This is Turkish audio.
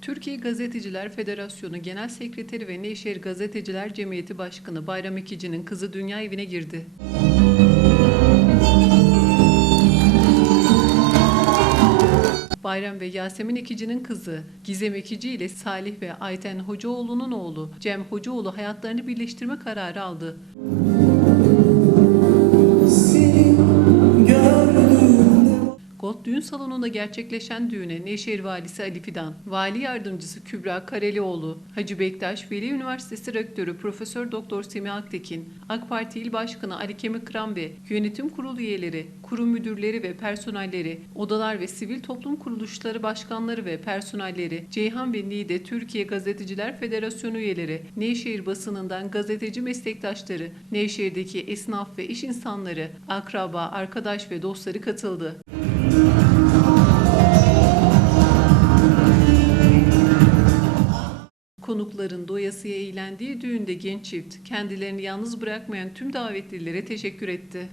Türkiye Gazeteciler Federasyonu Genel Sekreteri ve Nevşehir Gazeteciler Cemiyeti Başkanı Bayram İkici'nin kızı dünya evine girdi. Bayram ve Yasemin Ekici'nin kızı Gizem Ekici ile Salih ve Ayten Hocaoğlu'nun oğlu Cem Hocaoğlu hayatlarını birleştirme kararı aldı. Gold Düğün Salonu'nda gerçekleşen düğüne Nevşehir Valisi Ali Fidan, Vali Yardımcısı Kübra Karelioğlu, Hacı Bektaş Veli Üniversitesi Rektörü Profesör Doktor Semih Aktekin, AK Parti İl Başkanı Ali Kemikram ve yönetim kurulu üyeleri, kurum müdürleri ve personelleri, odalar ve sivil toplum kuruluşları başkanları ve personelleri, Ceyhan ve Niğde Türkiye Gazeteciler Federasyonu üyeleri, Nevşehir basınından gazeteci meslektaşları, Nevşehir'deki esnaf ve iş insanları, akraba, arkadaş ve dostları katıldı. Konukların doyasıya eğlendiği düğünde genç çift kendilerini yalnız bırakmayan tüm davetlilere teşekkür etti.